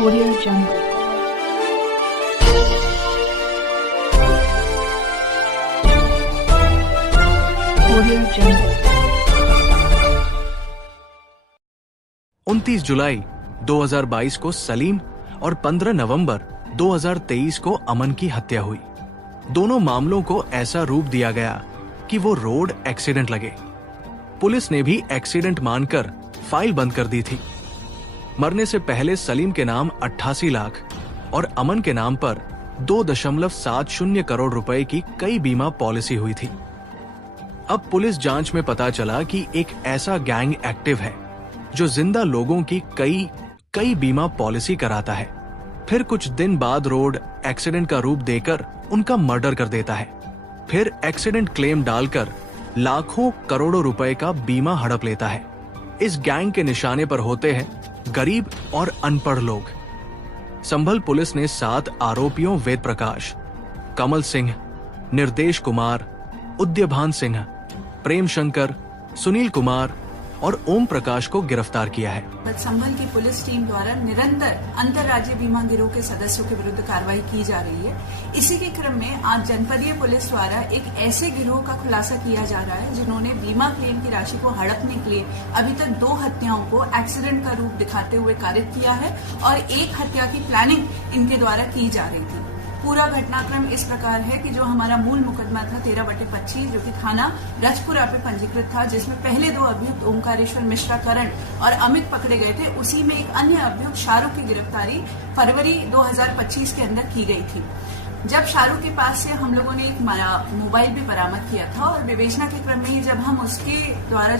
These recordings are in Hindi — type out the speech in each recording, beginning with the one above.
Audio Jungle. Audio Jungle. 29 जुलाई 2022 को सलीम और 15 नवंबर 2023 को अमन की हत्या हुई। दोनों मामलों को ऐसा रूप दिया गया कि वो रोड एक्सीडेंट लगे। पुलिस ने भी एक्सीडेंट मानकर फाइल बंद कर दी थी। मरने से पहले सलीम के नाम 88 लाख और अमन के नाम पर 2.70 करोड़ रुपए की कई बीमा पॉलिसी हुई थी। अब पुलिस जांच में पता चला कि एक ऐसा गैंग एक्टिव है जो जिंदा लोगों की कई बीमा पॉलिसी कराता है, फिर कुछ दिन बाद रोड एक्सीडेंट का रूप देकर उनका मर्डर कर देता है, फिर एक्सीडेंट क्लेम डालकर लाखों करोड़ों रुपए का बीमा हड़प लेता है। इस गैंग के निशाने पर होते हैं गरीब और अनपढ़ लोग। संभल पुलिस ने 7 आरोपियों वेद प्रकाश, कमल सिंह, निर्देश कुमार, उद्यभान सिंह, प्रेम शंकर, सुनील कुमार और ओम प्रकाश को गिरफ्तार किया है। संभल की पुलिस टीम द्वारा निरंतर अंतर्राज्यीय बीमा गिरोह के सदस्यों के विरुद्ध कार्रवाई की जा रही है। इसी के क्रम में आज जनपदीय पुलिस द्वारा एक ऐसे गिरोह का खुलासा किया जा रहा है जिन्होंने बीमा क्लेम की राशि को हड़पने के लिए अभी तक 2 हत्याओं को एक्सीडेंट का रूप दिखाते हुए कारित किया है और एक हत्या की प्लानिंग इनके द्वारा की जा रही थी। पूरा घटनाक्रम इस प्रकार है कि जो हमारा मूल मुकदमा था 13/25 जो कि थाना रजपुरा पे पंजीकृत था, जिसमें पहले 2 अभियुक्त ओंकारेश्वर मिश्रा करण और अमित पकड़े गए थे, उसी में एक अन्य अभियुक्त शाहरुख की गिरफ्तारी फरवरी 2025 के अंदर की गई थी। जब शाहरुख के पास से हम लोगों ने एक मोबाइल भी बरामद किया था और विवेचना के क्रम में ही जब हम उसके द्वारा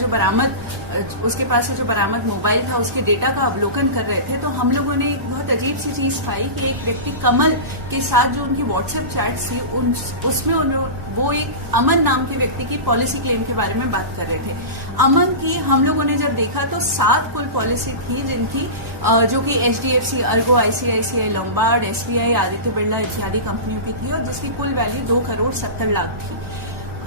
उसके पास से जो बरामद मोबाइल था उसके डेटा का अवलोकन कर रहे थे, तो हम लोगों ने एक बहुत अजीब सी चीज पाई कि एक व्यक्ति कमल के साथ जो उनकी व्हाट्सएप चैट थी उसमें वो एक अमन नाम के व्यक्ति की पॉलिसी क्लेम के बारे में बात कर रहे थे। अमन की हम लोगों ने जब देखा तो 7 कुल पॉलिसी थी जिनकी जो कि HDFC, Ergo, ICICI, Lombard, SBI, Aditya Birla इत्यादि कंपनियों की थी और जिसकी कुल वैल्यू 2,70,00,000 थी।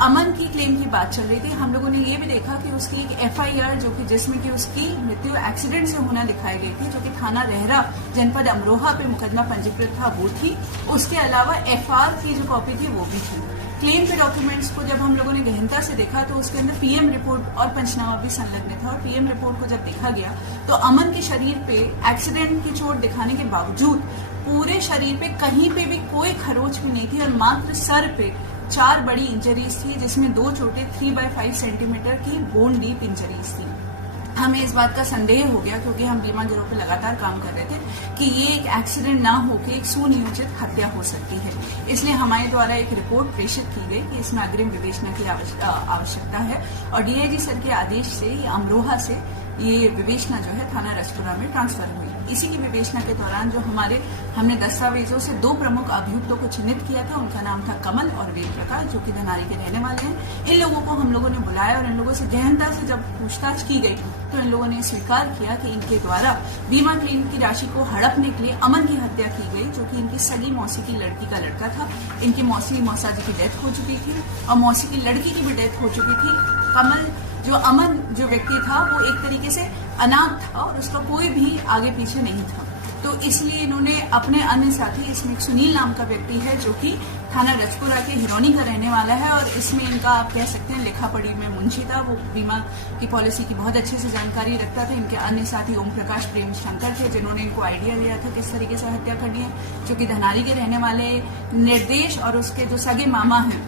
अमन की क्लेम की बात चल रही थी। हम लोगों ने ये भी देखा कि उसकी एक FIR जो कि जिसमें कि उसकी मृत्यु एक्सीडेंट से होना दिखाई गई थी, जो कि थाना रेहरा जनपद अमरोहा पे मुकदमा पंजीकृत था, वो थी। उसके अलावा FR की जो कॉपी थी वो भी थी। क्लेम के डॉक्यूमेंट्स को जब हम लोगों ने गहनता से देखा तो उसके अंदर PM रिपोर्ट और पंचनामा भी संलग्न था और PM रिपोर्ट को जब देखा गया तो अमन के शरीर पे एक्सीडेंट की चोट दिखाने के बावजूद पूरे शरीर पे कहीं पे भी कोई खरोच भी नहीं थी और मात्र सर पे 4 बड़ी इंजरीज थी, जिसमें 2 चोटें 3/5 सेंटीमीटर की बोन डीप इंजरीज थी। हमें इस बात का संदेह हो गया क्योंकि हम बीमा गिरोह पे लगातार काम कर रहे थे कि ये एक एक्सीडेंट ना होकर एक सुनियोजित हत्या हो सकती है। इसलिए हमारे द्वारा एक रिपोर्ट प्रेषित की गई कि इसमें अग्रिम विवेचना की आवश्यकता है और DIG सर के आदेश से ये अमरोहा से ये विवेचना जो है थाना रजपुरा में ट्रांसफर हुई। इसी की विवेचना के दौरान जो हमने दस्तावेजों से 2 प्रमुख अभियुक्तों को चिन्हित किया था, उनका नाम था कमल और वेद प्रकाश, जो कि धनारी के रहने वाले हैं। इन लोगों को हम लोगों ने बुलाया और इन लोगों से गहनता से जब पूछताछ की गई तो इन लोगों ने स्वीकार किया कि इनके द्वारा बीमा क्लेम की राशि को हड़पने के लिए अमन की हत्या की गई, जो कि इनकी सगी मौसी की लड़की का लड़का था। इनकी मौसा जी की डेथ हो चुकी थी और मौसी की लड़की की भी डेथ हो चुकी थी। कमल अमन जो व्यक्ति था वो एक तरीके से अनाथ था और उसका कोई भी आगे पीछे नहीं था, तो इसलिए इन्होंने अपने अन्य साथी, इसमें एक सुनील नाम का व्यक्ति है जो कि थाना रजपुरा के हिरौनी का रहने वाला है और इसमें इनका आप कह सकते हैं लिखा पढ़ी में मुंशी था, वो बीमा की पॉलिसी की बहुत अच्छे से जानकारी रखता था। इनके अन्य साथी ओम प्रकाश, प्रेम शंकर थे जिन्होंने इनको आइडिया दिया था किस तरीके से हत्या करनी है, जो कि धनारी के रहने वाले निर्देश और उसके जो सगे मामा हैं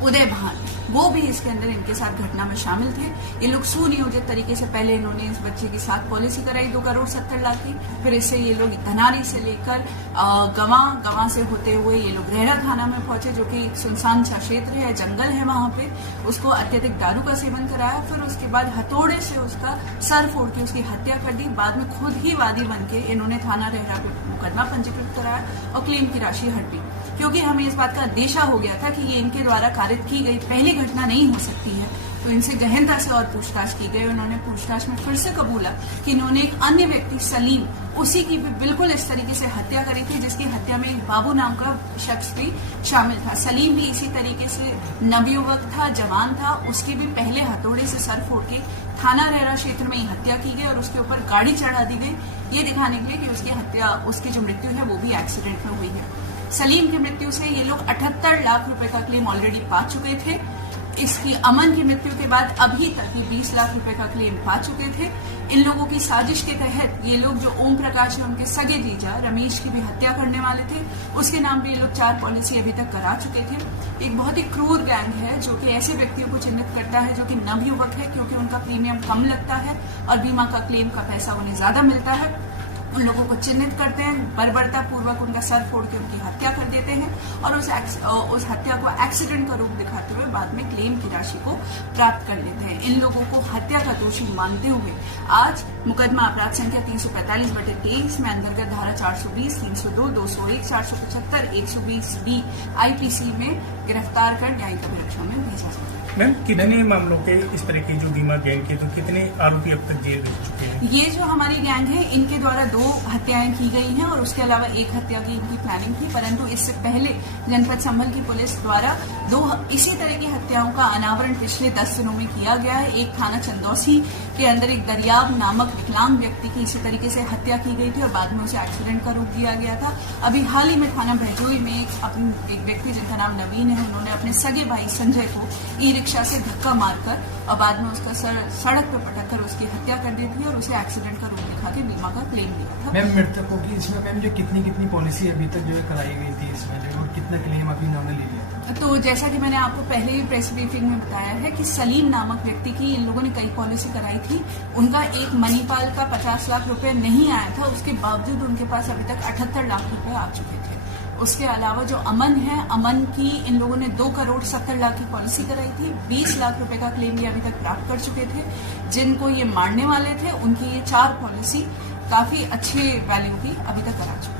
उदयभान, वो भी इसके अंदर इनके साथ घटना में शामिल थे। ये लोग सुनियोजित तरीके से पहले इन्होंने इस बच्चे की साथ पॉलिसी कराई 2,70,00,000 की, फिर इससे ये लोग धनारी से लेकर गवा से होते हुए ये लोग रेहरा थाना में पहुंचे, जो कि एक सुनसान सा क्षेत्र है, जंगल है वहां पे। उसको अत्यधिक दारू का सेवन कराया, फिर उसके बाद हथौड़े से उसका सर फोड़ के उसकी हत्या कर दी। बाद में खुद ही वादी बन के इन्होंने थाना रेहरा पे मुकदमा पंजीकृत कराया और क्लेम की राशि हड़पी, क्योंकि हमें इस बात का अंदेशा हो गया था कि ये इनके द्वारा कारित की गई पहली घटना नहीं हो सकती है। तो इनसे गहनता से और पूछताछ की गई। उन्होंने पूछताछ में फिर से कबूला कि इन्होंने एक अन्य व्यक्ति सलीम, उसी की भी बिल्कुल इस तरीके से हत्या करी थी, जिसकी हत्या में एक बाबू नाम का शख्स भी शामिल था। सलीम भी इसी तरीके से नवयुवक था, जवान था। उसकी भी पहले हथौड़े से सर फोड़ के थाना रेरा क्षेत्र में ही हत्या की गई और उसके ऊपर गाड़ी चढ़ा दी गई, ये दिखाने के लिए कि उसकी हत्या, उसकी जो मृत्यु है वो भी एक्सीडेंट में हुई है। सलीम की मृत्यु से ये लोग 78 लाख रुपए का क्लेम ऑलरेडी पा चुके थे। इसकी अमन की मृत्यु के बाद अभी तक ये 20 लाख रुपए का क्लेम पा चुके थे। इन लोगों की साजिश के तहत ये लोग, जो ओम प्रकाश है उनके सगे जीजा रमेश की भी हत्या करने वाले थे, उसके नाम पे ये लोग 4 पॉलिसी अभी तक करा चुके थे। एक बहुत ही क्रूर गैंग है जो कि ऐसे व्यक्तियों को चिन्हित करता है जो कि नवयुवक है, क्योंकि उनका प्रीमियम कम लगता है और बीमा का क्लेम का पैसा उन्हें ज्यादा मिलता है। उन लोगों को चिन्हित करते हैं, बर्बरता पूर्वक उनका सर फोड़ के उनकी हत्या कर देते हैं और उस हत्या को एक्सीडेंट का रूप दिखाते हुए बाद में क्लेम की राशि को प्राप्त कर लेते हैं। इन लोगों को हत्या का दोषी मानते हुए आज मुकदमा अपराध संख्या 345/23 में अंतर्गत धारा 420, 302, 201, 475, 120B IPC में गिरफ्तार कर न्यायिक अभिरक्षा में भेजा जाता है। मैम, कितने मामलों के इस तरह की जो बीमा गैंग के, तो कितने आरोपी अब तक जेल भेज चुके हैं? ये जो हमारी गैंग है, इनके द्वारा 2 हत्याएं की गई हैं और उसके अलावा 1 हत्या की इनकी प्लानिंग थी, परंतु इससे पहले जनपद संभल की पुलिस द्वारा 2 इसी तरह की हत्याओं का अनावरण पिछले 10 दिनों में किया गया है। एक थाना चंदौसी के अंदर एक दरियाब नामक विकलांग व्यक्ति की इसी तरीके से हत्या की गई थी और बाद में उसे एक्सीडेंट का रूप दिया गया था। अभी हाल ही में थाना बहजोई में एक व्यक्ति जिनका नाम नवीन है, उन्होंने अपने सगे भाई संजय को ई रिक्शा से धक्का मारकर और बाद में उसका सड़क पर पटक कर उसकी हत्या कर दी थी और उसे एक्सीडेंट का रूप दिखा के बीमा का क्लेम दिया था। मैम, मृतकों की इसमें मैम जो कितनी पॉलिसी अभी तक जो है कराई गई थी इसमें जो, और कितना क्लेम अभी इन्होंने ले लिया? तो जैसा कि मैंने आपको पहले ही प्रेस ब्रीफिंग में बताया है कि सलीम नामक व्यक्ति की इन लोगों ने कई पॉलिसी कराई थी। उनका एक मणिपाल का 50 लाख रुपए नहीं आया था, उसके बावजूद उनके पास अभी तक 78 लाख रुपए आ चुके थे। उसके अलावा जो अमन है, अमन की इन लोगों ने 2 करोड़ 70 लाख की पॉलिसी कराई थी। 20 लाख रुपए का क्लेम ये अभी तक प्राप्त कर चुके थे। जिनको ये मारने वाले थे उनकी ये 4 पॉलिसी काफी अच्छे वैल्यू की अभी तक करा चुके।